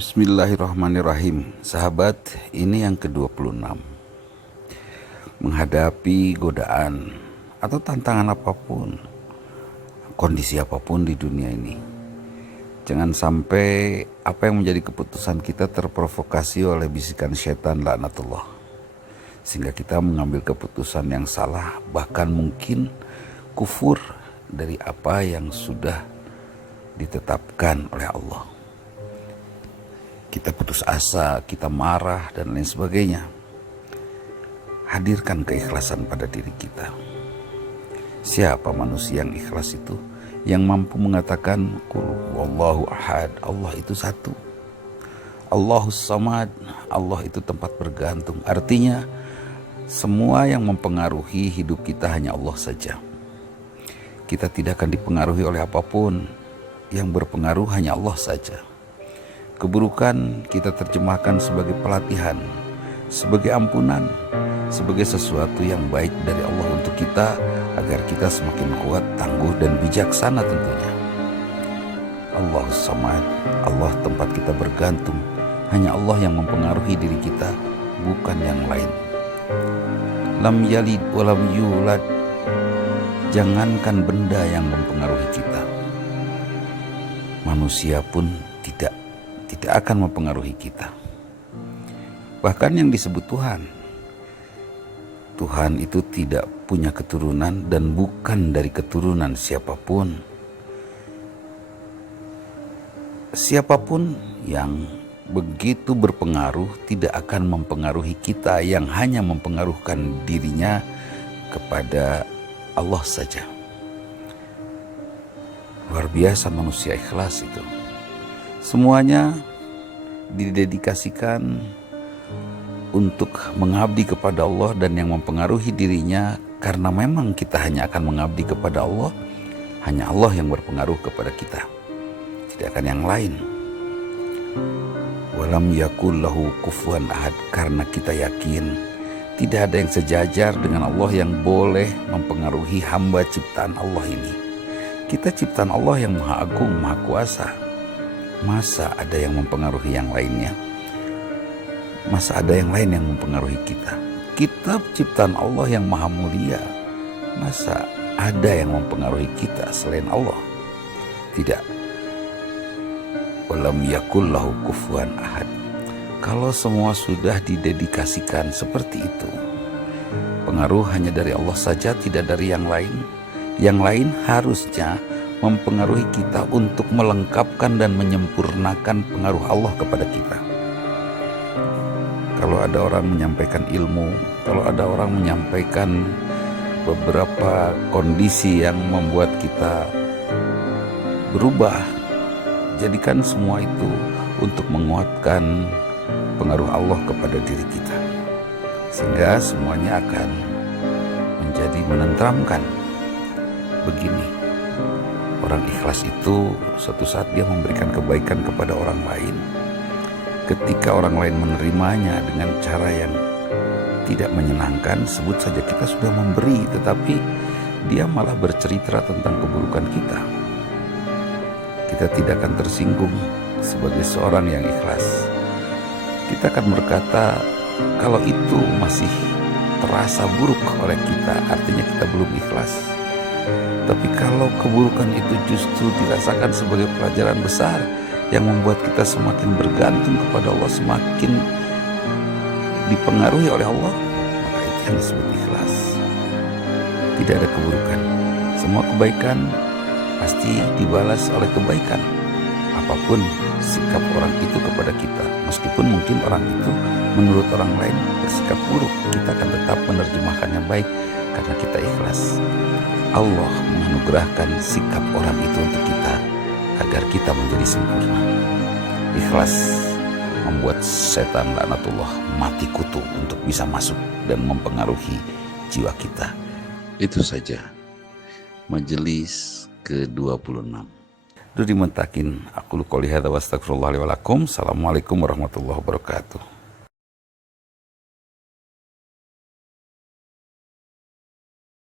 Bismillahirrahmanirrahim. Sahabat, ini yang ke-26. Menghadapi godaan atau tantangan apapun, kondisi apapun di dunia ini, jangan sampai apa yang menjadi keputusan kita terprovokasi oleh bisikan syaitan laknatullah, sehingga kita mengambil keputusan yang salah, bahkan mungkin kufur dari apa yang sudah ditetapkan oleh Allah. Kita putus asa, kita marah, dan lain sebagainya. Hadirkan keikhlasan pada diri kita. Siapa manusia yang ikhlas itu? Yang mampu mengatakan, Qul huwallahu ahad, Allah itu satu. Allahus samad, Allah itu tempat bergantung. Artinya, semua yang mempengaruhi hidup kita hanya Allah saja. Kita tidak akan dipengaruhi oleh apapun. Yang berpengaruh hanya Allah saja. Keburukan kita terjemahkan sebagai pelatihan, sebagai ampunan, sebagai sesuatu yang baik dari Allah untuk kita, agar kita semakin kuat, tangguh, dan bijaksana tentunya. Allahus samad, Allah tempat kita bergantung. Hanya Allah yang mempengaruhi diri kita, bukan yang lain. Lam yalid walam yulad. Jangankan benda yang mempengaruhi kita, manusia pun tidak akan mempengaruhi kita. Bahkan yang disebut Tuhan itu tidak punya keturunan dan bukan dari keturunan siapapun. Siapapun yang begitu berpengaruh tidak akan mempengaruhi kita, yang hanya mempengaruhkan dirinya kepada Allah saja. Luar biasa manusia ikhlas itu. Semuanya didedikasikan untuk mengabdi kepada Allah, dan yang mempengaruhi dirinya, karena memang kita hanya akan mengabdi kepada Allah, hanya Allah yang berpengaruh kepada kita, tidak akan yang lain. Walam yakul lahu kufuwan ahad, karena kita yakin tidak ada yang sejajar dengan Allah yang boleh mempengaruhi hamba ciptaan Allah ini. Kita ciptaan Allah yang maha agung, maha kuasa. Masa ada yang mempengaruhi yang lainnya? Masa ada yang lain yang mempengaruhi kita? Kita ciptaan Allah yang maha mulia. Masa ada yang mempengaruhi kita selain Allah? Tidak. Walam yakul lahu kufuwan ahad. Kalau semua sudah didedikasikan seperti itu, pengaruh hanya dari Allah saja, tidak dari yang lain. Yang lain harusnya mempengaruhi kita untuk melengkapkan dan menyempurnakan pengaruh Allah kepada kita. Kalau ada orang menyampaikan ilmu, kalau ada orang menyampaikan beberapa kondisi yang membuat kita berubah, jadikan semua itu untuk menguatkan pengaruh Allah kepada diri kita, sehingga semuanya akan menjadi menenteramkan. Begini, orang ikhlas itu suatu saat dia memberikan kebaikan kepada orang lain. Ketika orang lain menerimanya dengan cara yang tidak menyenangkan, sebut saja kita sudah memberi, tetapi dia malah bercerita tentang keburukan kita. Kita tidak akan tersinggung sebagai seorang yang ikhlas. Kita akan berkata, kalau itu masih terasa buruk oleh kita, artinya kita belum ikhlas. Tapi kalau keburukan itu justru dirasakan sebagai pelajaran besar yang membuat kita semakin bergantung kepada Allah, semakin dipengaruhi oleh Allah, maka itu yang disebut ikhlas. Tidak ada keburukan. Semua kebaikan pasti dibalas oleh kebaikan. Apapun sikap orang itu kepada kita, meskipun mungkin orang itu menurut orang lain bersikap buruk, kita akan tetap menerjemahkannya baik karena kita ikhlas. Allah menganugerahkan sikap orang itu untuk kita agar kita menjadi sempurna. Ikhlas membuat setan laknatullah mati kutu untuk bisa masuk dan mempengaruhi jiwa kita. Itu saja majelis ke-26. Dudi Mentakin, aku qouli hadza wa astaghfirullah li wa lakum. Assalamualaikum warahmatullahi wabarakatuh.